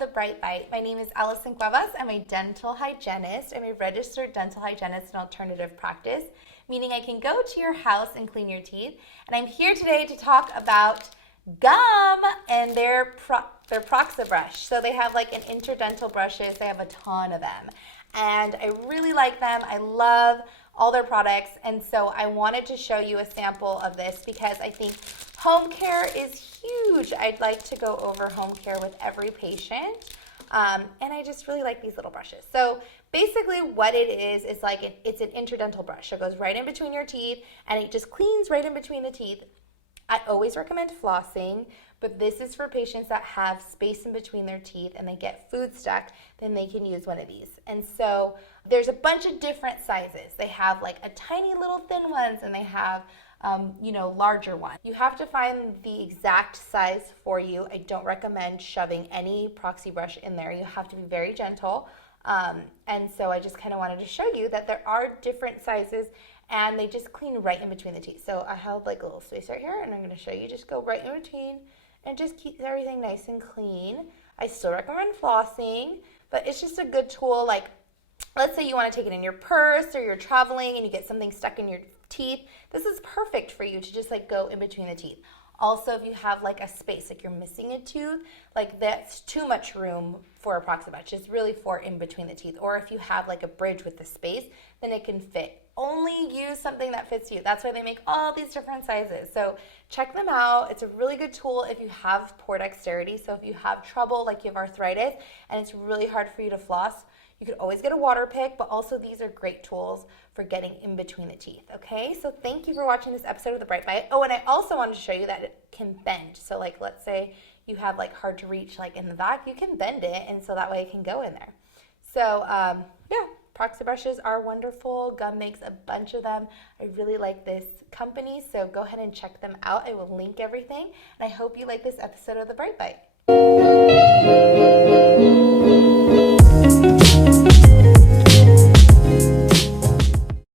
The Bright Bite. My name is Allison CUEVAS. I'm a dental hygienist. I'm a registered dental hygienist in alternative practice, meaning I can go to your house and clean your teeth. And I'm here today to talk about gum and their Proxabrush. So they have like an interdental brushes. They have a ton of them. And I really like them. I love all their products. And so I wanted to show you a sample of this because I think home care is huge. I'd like to go over home care with every patient. And I just really like these little brushes. So basically what it is like it's an interdental brush. It goes right in between your teeth and it just cleans right in between the teeth. I always recommend flossing, but this is for patients that have space in between their teeth and they get food stuck, then they can use one of these. And so there's a bunch of different sizes. They have like a tiny little thin ones and they have larger ones. You have to find the exact size for you. I don't recommend shoving any Proxabrush in there. You have to be very gentle. And so I just kind of wanted to show you that there are different sizes and they just clean right in between the teeth. So I held like a little space right here and I'm going to show you. Just go right in between and just keep everything nice and clean. I still recommend flossing, but it's just a good tool. Like, let's say you want to take it in your purse or you're traveling and you get something stuck in your teeth. This is perfect for you to just like go in between the teeth. Also, if you have like a space, like you're missing a tooth, like that's too much room for a Proxabrush. It's really for in between the teeth. Or if you have like a bridge with the space, then it can fit. Only use something that fits you. That's why they make all these different sizes. So check them out. It's a really good tool if you have poor dexterity. So if you have trouble, like you have arthritis, and it's really hard for you to floss, you could always get a water pick, but also these are great tools for getting in between the teeth, okay? So thank you for watching this episode of The Bright Bite. Oh, and I also wanted to show you that it can bend. So like, let's say you have like hard to reach like in the back, you can bend it, and so that way it can go in there. So yeah, Proxabrushes are wonderful. Gum makes a bunch of them. I really like this company, so go ahead and check them out. I will link everything, and I hope you like this episode of The Bright Bite.